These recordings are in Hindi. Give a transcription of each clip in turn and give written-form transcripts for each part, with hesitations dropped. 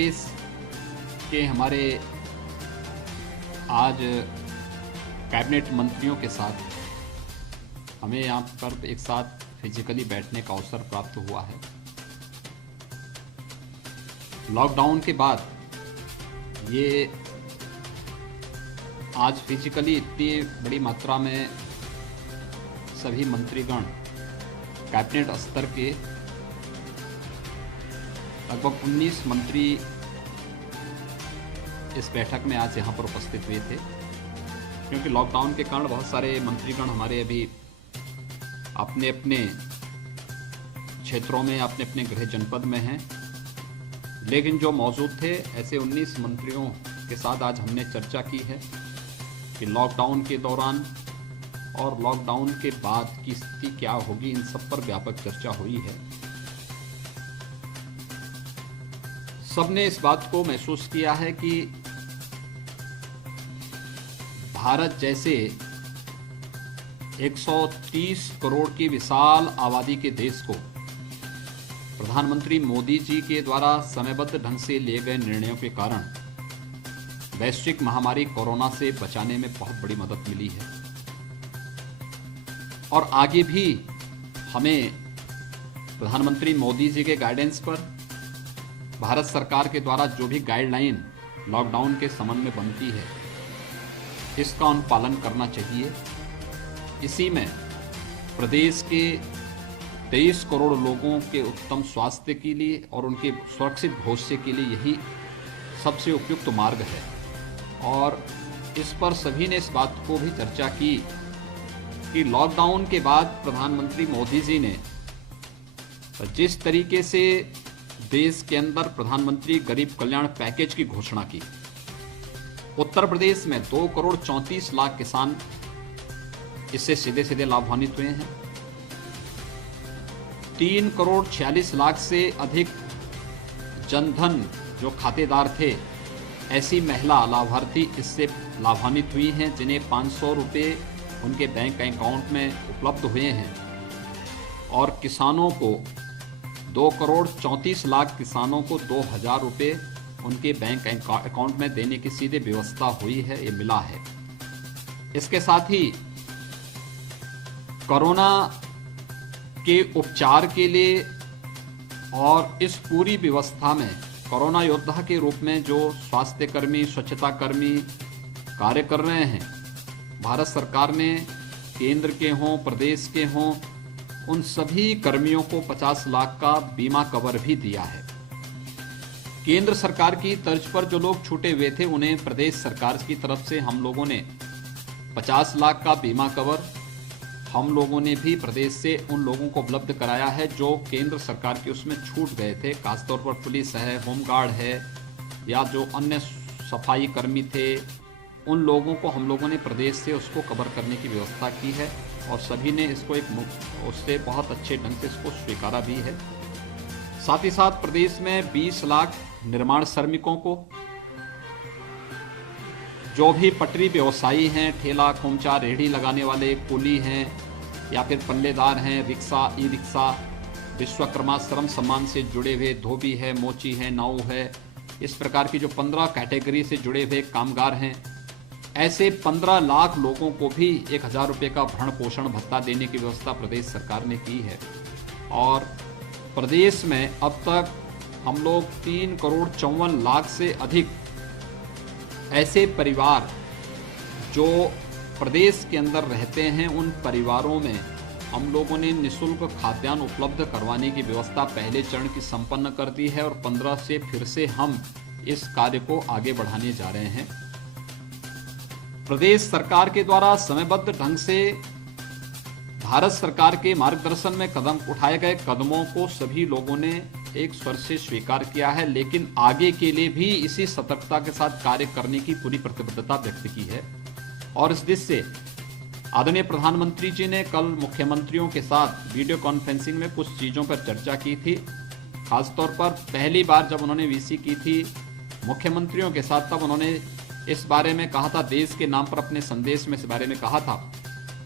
प्रदेश के हमारे आज कैबिनेट मंत्रियों के साथ हमें यहाँ पर एक साथ फिजिकली बैठने का अवसर प्राप्त हुआ है। लॉकडाउन के बाद ये आज फिजिकली इतनी बड़ी मात्रा में सभी मंत्रीगण कैबिनेट स्तर के लगभग 19 मंत्री इस बैठक में आज यहाँ पर उपस्थित हुए थे, क्योंकि लॉकडाउन के कारण बहुत सारे मंत्रीगण हमारे अभी अपने अपने क्षेत्रों में अपने अपने गृह जनपद में हैं, लेकिन जो मौजूद थे ऐसे 19 मंत्रियों के साथ आज हमने चर्चा की है कि लॉकडाउन के दौरान और लॉकडाउन के बाद की स्थिति क्या होगी, इन सब पर व्यापक चर्चा हुई है। सबने इस बात को महसूस किया है कि भारत जैसे 130 करोड़ की विशाल आबादी के देश को प्रधानमंत्री मोदी जी के द्वारा समयबद्ध ढंग से लिए गए निर्णयों के कारण वैश्विक महामारी कोरोना से बचाने में बहुत बड़ी मदद मिली है। और आगे भी हमें प्रधानमंत्री मोदी जी के गाइडेंस पर भारत सरकार के द्वारा जो भी गाइडलाइन लॉकडाउन के संबंध में बनती है, इसका अनुपालन करना चाहिए। इसी में प्रदेश के 23 करोड़ लोगों के उत्तम स्वास्थ्य के लिए और उनके सुरक्षित भविष्य के लिए यही सबसे उपयुक्त मार्ग है। और इस पर सभी ने इस बात को भी चर्चा की कि लॉकडाउन के बाद प्रधानमंत्री मोदी जी ने जिस तरीके से देश के अंदर प्रधानमंत्री गरीब कल्याण पैकेज की घोषणा की, उत्तर प्रदेश में 2 करोड़ 34 लाख किसान इससे सीधे सीधे लाभान्वित हुए हैं। 3 करोड़ 46 लाख से अधिक जनधन जो खातेदार थे, ऐसी महिला लाभार्थी इससे लाभान्वित हुई हैं, जिन्हें 500 रुपये उनके बैंक अकाउंट में उपलब्ध हुए हैं। और किसानों को 2 करोड़ 34 लाख किसानों को 2000 रुपये उनके बैंक अकाउंट में देने की सीधे व्यवस्था हुई है, ये मिला है। इसके साथ ही कोरोना के उपचार के लिए और इस पूरी व्यवस्था में कोरोना योद्धा के रूप में जो स्वास्थ्य कर्मी, स्वच्छता कर्मी कार्य कर रहे हैं, भारत सरकार ने केंद्र के हों, प्रदेश के हों, उन सभी कर्मियों को 50 लाख का बीमा कवर भी दिया है। केंद्र सरकार की तर्ज पर जो लोग छूटे हुए थे, उन्हें प्रदेश सरकार की तरफ से हम लोगों ने 50 लाख का बीमा कवर हम लोगों ने भी प्रदेश से उन लोगों को उपलब्ध कराया है जो केंद्र सरकार के उसमें छूट गए थे। खासतौर पर पुलिस है, होमगार्ड है, या जो अन्य सफाई कर्मी थे, उन लोगों को हम लोगों ने प्रदेश से उसको कवर करने की व्यवस्था की है और सभी ने इसको उससे बहुत अच्छे ढंग से इसको स्वीकारा भी है। साथ ही साथ प्रदेश में 20 लाख निर्माण श्रमिकों को, जो भी पटरी व्यवसायी हैं, ठेला खोमचा रेहड़ी लगाने वाले, कुली हैं या फिर पल्लेदार हैं, रिक्शा, ई रिक्शा, विश्वकर्मा श्रम सम्मान से जुड़े हुए धोबी है, मोची है, नाऊ है, इस प्रकार की जो 15 कैटेगरी से जुड़े हुए कामगार हैं, ऐसे 15 लाख लोगों को भी 1000 रुपये का भरण पोषण भत्ता देने की व्यवस्था प्रदेश सरकार ने की है। और प्रदेश में अब तक हम लोग 3 करोड़ 54 लाख से अधिक ऐसे परिवार जो प्रदेश के अंदर रहते हैं, उन परिवारों में हम लोगों ने निःशुल्क खाद्यान्न उपलब्ध करवाने की व्यवस्था पहले चरण की संपन्न कर दी है और 15 से फिर से हम इस कार्य को आगे बढ़ाने जा रहे हैं। प्रदेश सरकार के द्वारा समयबद्ध ढंग से भारत सरकार के मार्गदर्शन में कदम उठाए गए कदमों को सभी लोगों ने एक स्वर से स्वीकार किया है, लेकिन आगे के लिए भी इसी सतर्कता के साथ कार्य करने की पूरी प्रतिबद्धता व्यक्त की है। और इस दृष्टि से आदरणीय प्रधानमंत्री जी ने कल मुख्यमंत्रियों के साथ वीडियो कॉन्फ्रेंसिंग में कुछ चीज़ों पर चर्चा की थी। खासतौर पर पहली बार जब उन्होंने वीसी की थी मुख्यमंत्रियों के साथ, तब उन्होंने इस बारे में कहा था, देश के नाम पर अपने संदेश में इस बारे में कहा था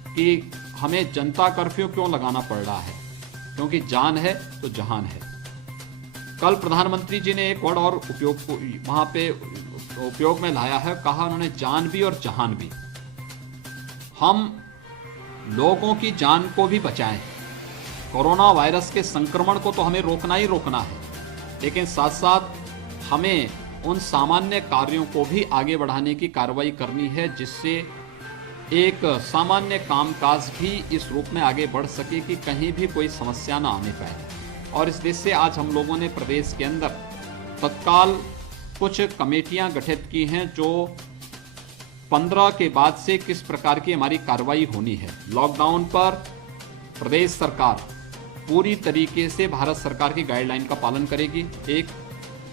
कि हमें जनता कर्फ्यू क्यों लगाना पड़ रहा है, क्योंकि जान है तो जहान है। कल प्रधानमंत्री जी ने एक वर्ड और वहां पे उपयोग में लाया है, कहा उन्होंने जान भी और जहान भी। हम लोगों की जान को भी बचाएं। कोरोना वायरस के संक्रमण को तो हमें रोकना ही रोकना है, लेकिन साथ साथ हमें उन सामान्य कार्यों को भी आगे बढ़ाने की कार्रवाई करनी है, जिससे एक सामान्य कामकाज भी इस रूप में आगे बढ़ सके कि कहीं भी कोई समस्या ना आने पाए। और इस देश से आज हम लोगों ने प्रदेश के अंदर तत्काल कुछ कमेटियां गठित की हैं, जो 15 के बाद से किस प्रकार की हमारी कार्रवाई होनी है। लॉकडाउन पर प्रदेश सरकार पूरी तरीके से भारत सरकार की गाइडलाइन का पालन करेगी, एक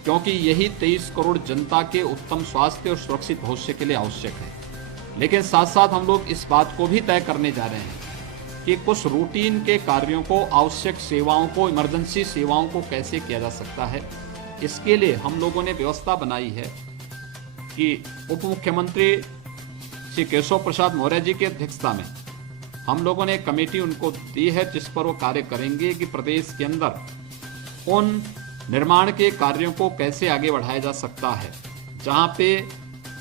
क्योंकि यही 23 करोड़ जनता के उत्तम स्वास्थ्य और सुरक्षित भविष्य के लिए आवश्यक है। लेकिन साथ साथ हम लोग इस बात को भी तय करने जा रहे हैं कि कुछ रूटीन के कार्यों को, आवश्यक सेवाओं को, इमरजेंसी सेवाओं को कैसे किया जा सकता है। इसके लिए हम लोगों ने व्यवस्था बनाई है कि उप मुख्यमंत्री श्री केशव प्रसाद मौर्य जी की अध्यक्षता में हम लोगों ने एक कमेटी उनको दी है, जिस पर वो कार्य करेंगे कि प्रदेश के अंदर उन निर्माण के कार्यों को कैसे आगे बढ़ाया जा सकता है, जहां पे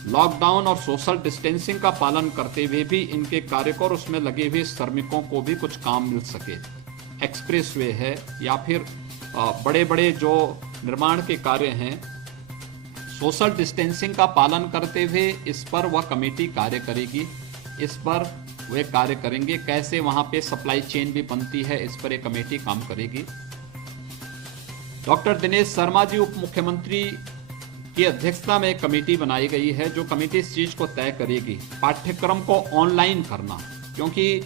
लॉकडाउन और सोशल डिस्टेंसिंग का पालन करते हुए भी इनके कार्य को और उसमें लगे हुए श्रमिकों को भी कुछ काम मिल सके। एक्सप्रेसवे है या फिर बड़े बड़े जो निर्माण के कार्य हैं, सोशल डिस्टेंसिंग का पालन करते हुए इस पर वह कमेटी कार्य करेगी। इस पर वे कार्य करेंगे, कैसे वहां पे सप्लाई चेन भी बनती है, इस पर एक कमेटी काम करेगी। डॉक्टर दिनेश शर्मा जी उप मुख्यमंत्री की अध्यक्षता में एक कमेटी बनाई गई है, जो कमेटी इस चीज को तय करेगी पाठ्यक्रम को ऑनलाइन करना, क्योंकि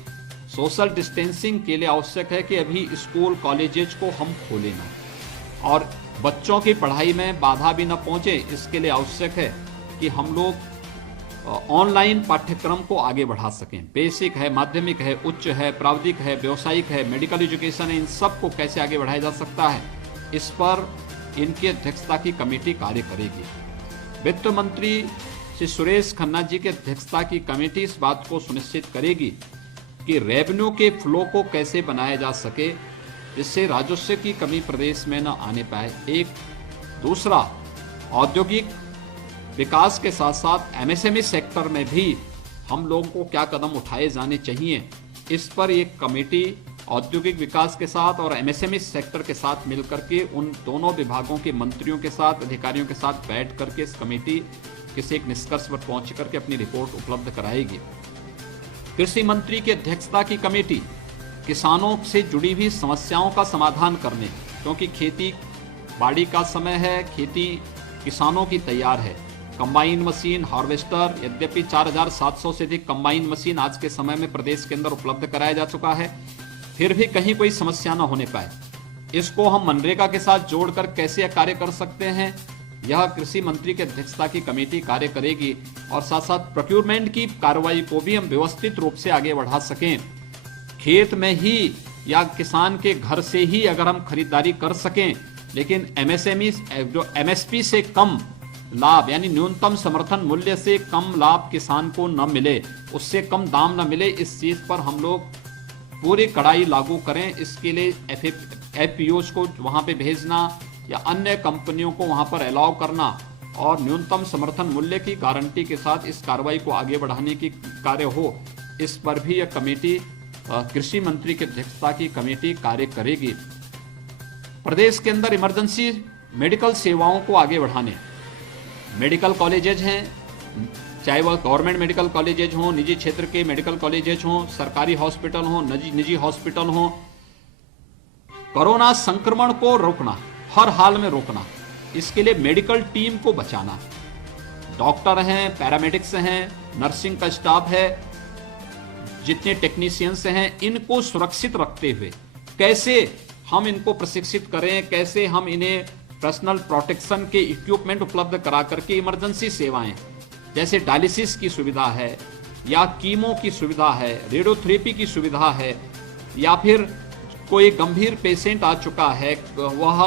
सोशल डिस्टेंसिंग के लिए आवश्यक है कि अभी स्कूल कॉलेजेस को हम खोलें ना, और बच्चों की पढ़ाई में बाधा भी न पहुंचे, इसके लिए आवश्यक है कि हम लोग ऑनलाइन पाठ्यक्रम को आगे बढ़ा सकें। बेसिक है, माध्यमिक है, उच्च है, प्राविधिक है, व्यावसायिक है, मेडिकल एजुकेशन है, इन सब को कैसे आगे बढ़ाया जा सकता है, इस पर इनकी अध्यक्षता की कमेटी कार्य करेगी। वित्त मंत्री श्री सुरेश खन्ना जी की अध्यक्षता की कमेटी इस बात को सुनिश्चित करेगी कि रेवेन्यू के फ्लो को कैसे बनाया जा सके, जिससे राजस्व की कमी प्रदेश में न आने पाए। एक दूसरा, औद्योगिक विकास के साथ साथ एमएसएमई सेक्टर में भी हम लोगों को क्या कदम उठाए जाने चाहिए, इस पर एक कमेटी औद्योगिक विकास के साथ और एमएसएमई सेक्टर के साथ मिलकर के उन दोनों विभागों के मंत्रियों के साथ, अधिकारियों के साथ बैठ करके इस कमेटी किसी एक निष्कर्ष पर पहुंच करके अपनी रिपोर्ट उपलब्ध कराएगी। कृषि मंत्री की अध्यक्षता की कमेटी किसानों से जुड़ी हुई समस्याओं का समाधान करने, क्योंकि खेती बाड़ी का समय है, खेती किसानों की तैयार है। कंबाइन मशीन, हार्वेस्टर, यद्यपि 4700 से अधिक कंबाइन मशीन आज के समय में प्रदेश के अंदर उपलब्ध कराया जा चुका है, फिर भी कहीं कोई समस्या न होने पाए। इसको हम मनरेगा के साथ जोड़कर कैसे कार्य कर सकते हैं, यह कृषि मंत्री की अध्यक्षता की कमेटी कार्य करेगी। और साथ साथ प्रोक्योरमेंट की कार्रवाई को भी हम व्यवस्थित रूप से आगे बढ़ा सकें। खेत में ही या किसान के घर से ही अगर हम खरीदारी कर सकें, लेकिन एमएसएमई जो एमएसपी से कम लाभ यानी न्यूनतम समर्थन मूल्य से कम लाभ किसान को न मिले, उससे कम दाम न मिले, इस चीज पर हम लोग पूरी कड़ाई लागू करें। इसके लिए एफपीओज को वहां पे भेजना या अन्य कंपनियों को वहां पर अलाउ करना और न्यूनतम समर्थन मूल्य की गारंटी के साथ इस कार्रवाई को आगे बढ़ाने की कार्य हो, इस पर भी यह कमेटी कृषि मंत्री की अध्यक्षता की कमेटी कार्य करेगी। प्रदेश के अंदर इमरजेंसी मेडिकल सेवाओं को आगे बढ़ाने, मेडिकल कॉलेजेज हैं, चाहे वह गवर्नमेंट मेडिकल कॉलेजेज हों, निजी क्षेत्र के मेडिकल कॉलेजेज हों, सरकारी हॉस्पिटल हों, निजी हॉस्पिटल हों, कोरोना संक्रमण को रोकना, हर हाल में रोकना, इसके लिए मेडिकल टीम को बचाना। डॉक्टर हैं, पैरामेडिक्स हैं, नर्सिंग का स्टाफ है, जितने टेक्नीशियंस हैं, इनको सुरक्षित रखते हुए कैसे हम इनको प्रशिक्षित करें, कैसे हम इन्हें पर्सनल प्रोटेक्शन के इक्विपमेंट उपलब्ध करा करके इमरजेंसी सेवाएं जैसे डायलिसिस की सुविधा है या कीमो की सुविधा है, रेडियोथेरेपी की सुविधा है, या फिर कोई गंभीर पेशेंट आ चुका है, वह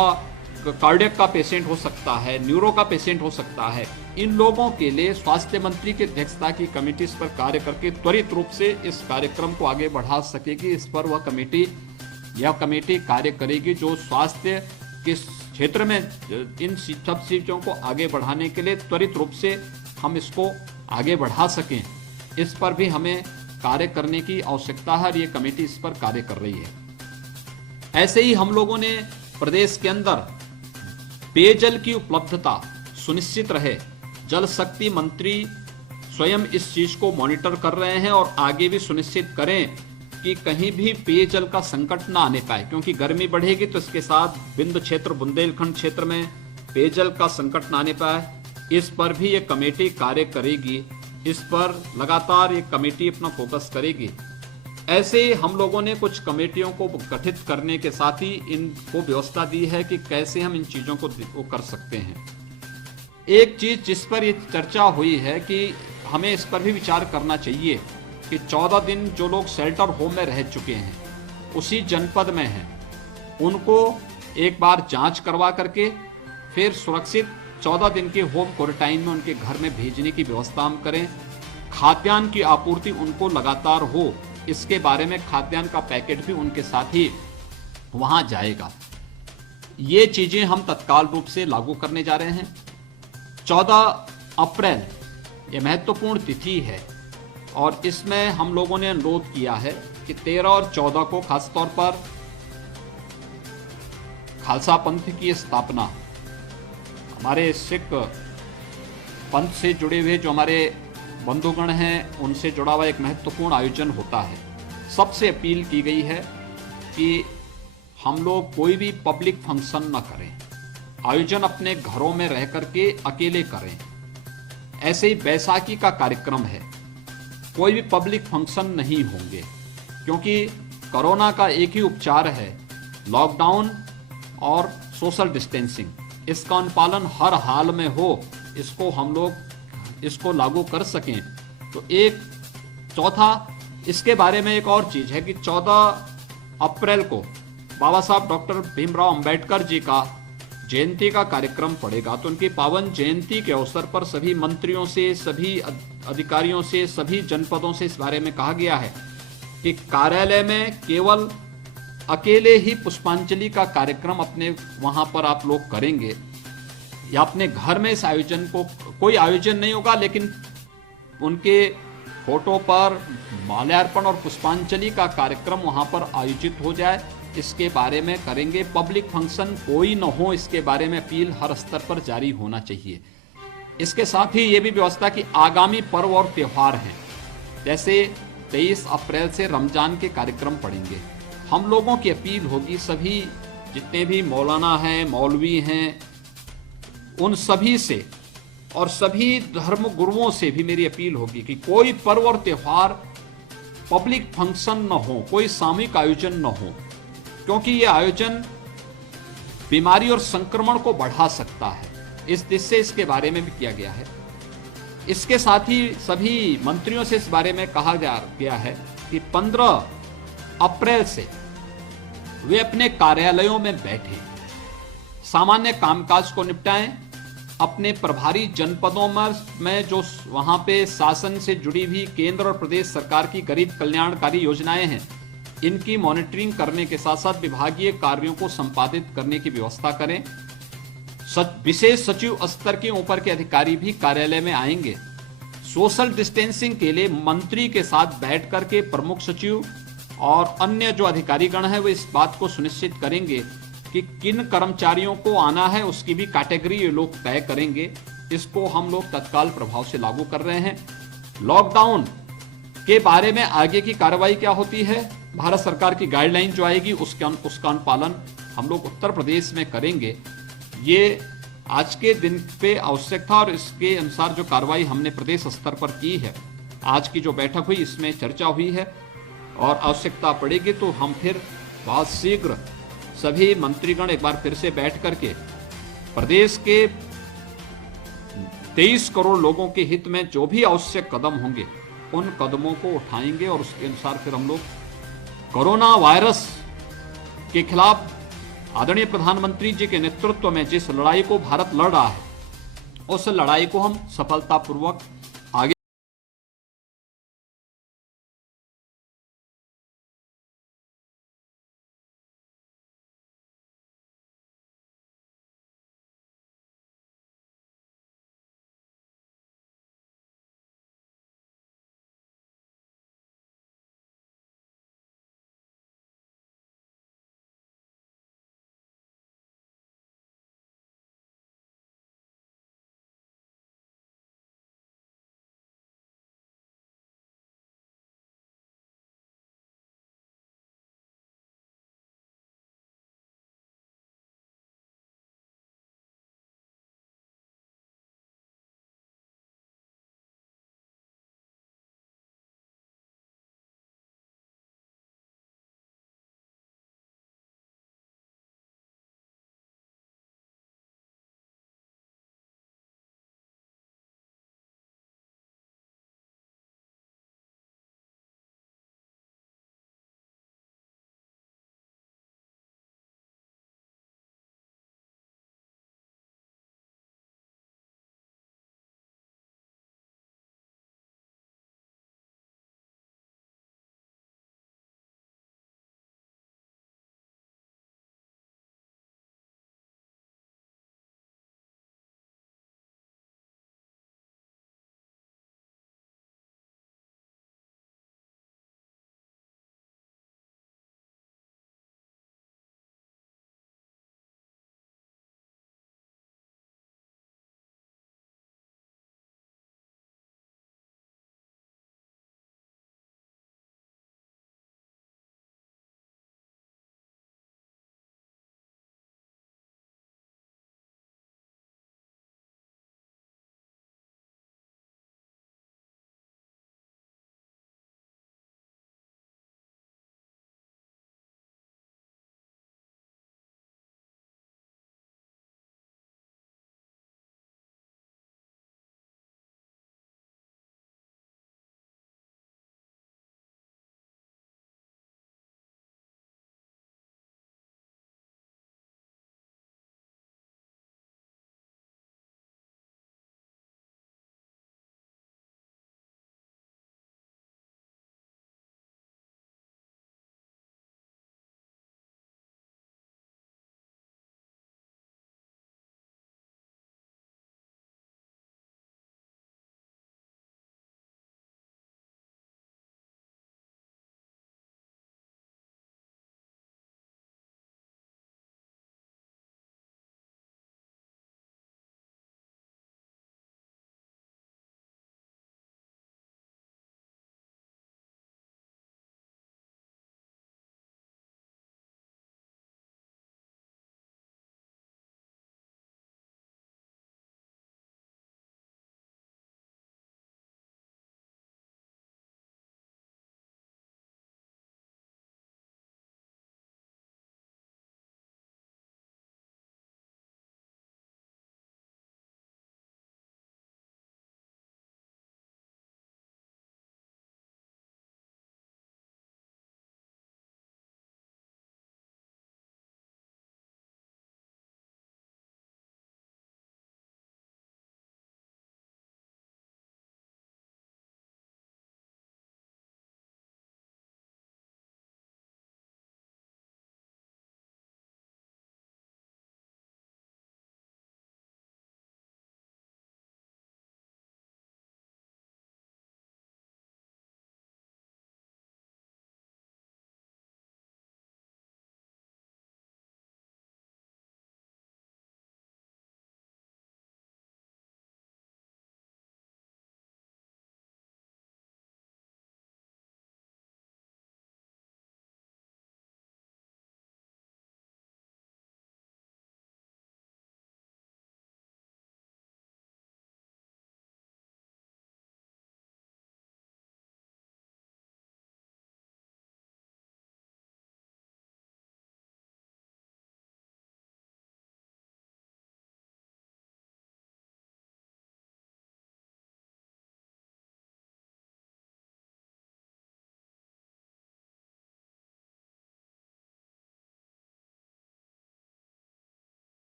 कार्डियक का पेशेंट हो सकता है, न्यूरो का पेशेंट हो सकता है, इन लोगों के लिए स्वास्थ्य मंत्री की अध्यक्षता की कमेटी इस पर कार्य करके त्वरित रूप से इस कार्यक्रम को आगे बढ़ा सकेगी। इस पर यह कमेटी कार्य करेगी जो स्वास्थ्य के क्षेत्र में इन सब चीजों को आगे बढ़ाने के लिए त्वरित रूप से हम इसको आगे बढ़ा सकें, इस पर भी हमें कार्य करने की आवश्यकता है और ये कमेटी इस पर कार्य कर रही है। ऐसे ही हम लोगों ने प्रदेश के अंदर पेयजल की उपलब्धता सुनिश्चित रहे, जल शक्ति मंत्री स्वयं इस चीज को मॉनिटर कर रहे हैं और आगे भी सुनिश्चित करें कि कहीं भी पेयजल का संकट ना आने पाए, क्योंकि गर्मी बढ़ेगी तो इसके साथ बिंद क्षेत्र बुंदेलखंड क्षेत्र में पेयजल का संकट ना आने पाए। इस पर भी ये कमेटी कार्य करेगी, इस पर लगातार ये कमेटी अपना फोकस करेगी। ऐसे हम लोगों ने कुछ कमेटियों को गठित करने के साथ ही इनको व्यवस्था दी है कि कैसे हम इन चीजों को कर सकते हैं। एक चीज जिस पर ये चर्चा हुई है कि हमें इस पर भी विचार करना चाहिए कि 14 दिन जो लोग शेल्टर होम में रह चुके हैं, उसी जनपद में हैं, उनको एक बार जांच करवा करके फिर सुरक्षित 14 दिन के होम क्वारंटाइन में उनके घर में भेजने की व्यवस्था हम करें। खाद्यान्न की आपूर्ति उनको लगातार हो, इसके बारे में खाद्यान्न का पैकेट भी उनके साथ ही वहां जाएगा। ये चीजें हम तत्काल रूप से लागू करने जा रहे हैं। 14 अप्रैल ये महत्वपूर्ण तिथि है और इसमें हम लोगों ने अनुरोध किया है कि 13 और 14 को खासतौर पर खालसा पंथ की स्थापना, हमारे सिख पंथ से जुड़े हुए जो हमारे बंधुगण हैं उनसे जुड़ा हुआ एक महत्वपूर्ण आयोजन होता है। सबसे अपील की गई है कि हम लोग कोई भी पब्लिक फंक्शन न करें, आयोजन अपने घरों में रह करके अकेले करें। ऐसे ही बैसाखी का कार्यक्रम है, कोई भी पब्लिक फंक्शन नहीं होंगे, क्योंकि कोरोना का एक ही उपचार है, लॉकडाउन और सोशल डिस्टेंसिंग। इसका अनुपालन हर हाल में हो, इसको हम लोग इसको लागू कर सकें। तो एक चौथा, इसके बारे में एक और चीज है कि 14 अप्रैल को बाबा साहब डॉक्टर भीमराव अंबेडकर जी का जयंती का कार्यक्रम पड़ेगा। तो उनकी पावन जयंती के अवसर पर सभी मंत्रियों से, सभी अधिकारियों से, सभी जनपदों से इस बारे में कहा गया है कि कार्यालय में केवल अकेले ही पुष्पांजलि का कार्यक्रम अपने वहां पर आप लोग करेंगे, या अपने घर में इस आयोजन को, कोई आयोजन नहीं होगा लेकिन उनके फोटो पर माल्यार्पण और पुष्पांजलि का कार्यक्रम वहां पर आयोजित हो जाए, इसके बारे में करेंगे। पब्लिक फंक्शन कोई न हो, इसके बारे में अपील हर स्तर पर जारी होना चाहिए। इसके साथ ही ये भी व्यवस्था कि आगामी पर्व और त्योहार हैं, जैसे 23 अप्रैल से रमजान के कार्यक्रम पड़ेंगे। हम लोगों की अपील होगी, सभी जितने भी मौलाना हैं, मौलवी हैं, उन सभी से और सभी धर्म गुरुओं से भी मेरी अपील होगी कि कोई पर्व और त्योहार पब्लिक फंक्शन न हो, कोई सामूहिक आयोजन न हो, क्योंकि ये आयोजन बीमारी और संक्रमण को बढ़ा सकता है। इस दृष्टि से इसके बारे में भी किया गया है। इसके साथ ही सभी मंत्रियों से इस बारे में कहा गया है कि 15 अप्रैल से वे अपने कार्यालयों में बैठे सामान्य कामकाज को निपटाएं। अपने प्रभारी जनपदों में जो वहां पे शासन से जुड़ी हुई केंद्र और प्रदेश सरकार की गरीब कल्याणकारी योजनाएं हैं, इनकी मॉनिटरिंग करने के साथ साथ विभागीय कार्यों को संपादित करने की व्यवस्था करें। विशेष सचिव स्तर के ऊपर के अधिकारी भी कार्यालय में आएंगे। सोशल डिस्टेंसिंग के लिए मंत्री के साथ बैठ करके प्रमुख सचिव और अन्य जो अधिकारीगण हैं वो इस बात को सुनिश्चित करेंगे कि किन कर्मचारियों को आना है, उसकी भी कैटेगरी ये लोग तय करेंगे। इसको हम लोग तत्काल प्रभाव से लागू कर रहे हैं। लॉकडाउन के बारे में आगे की कार्रवाई क्या होती है, भारत सरकार की गाइडलाइन जो आएगी उसका अनुपालन हम लोग उत्तर प्रदेश में करेंगे। ये आज के दिन पे आवश्यक था और इसके अनुसार जो कार्रवाई हमने प्रदेश स्तर पर की है, आज की जो बैठक हुई इसमें चर्चा हुई है और आवश्यकता पड़ेगी तो हम फिर बहुत शीघ्र सभी मंत्रीगण एक बार फिर से बैठ करके प्रदेश के 23 करोड़ लोगों के हित में जो भी आवश्यक कदम होंगे उन कदमों को उठाएंगे और उसके अनुसार फिर हम लोग कोरोना वायरस के खिलाफ आदरणीय प्रधानमंत्री जी के नेतृत्व में जिस लड़ाई को भारत लड़ रहा है, उस लड़ाई को हम सफलतापूर्वक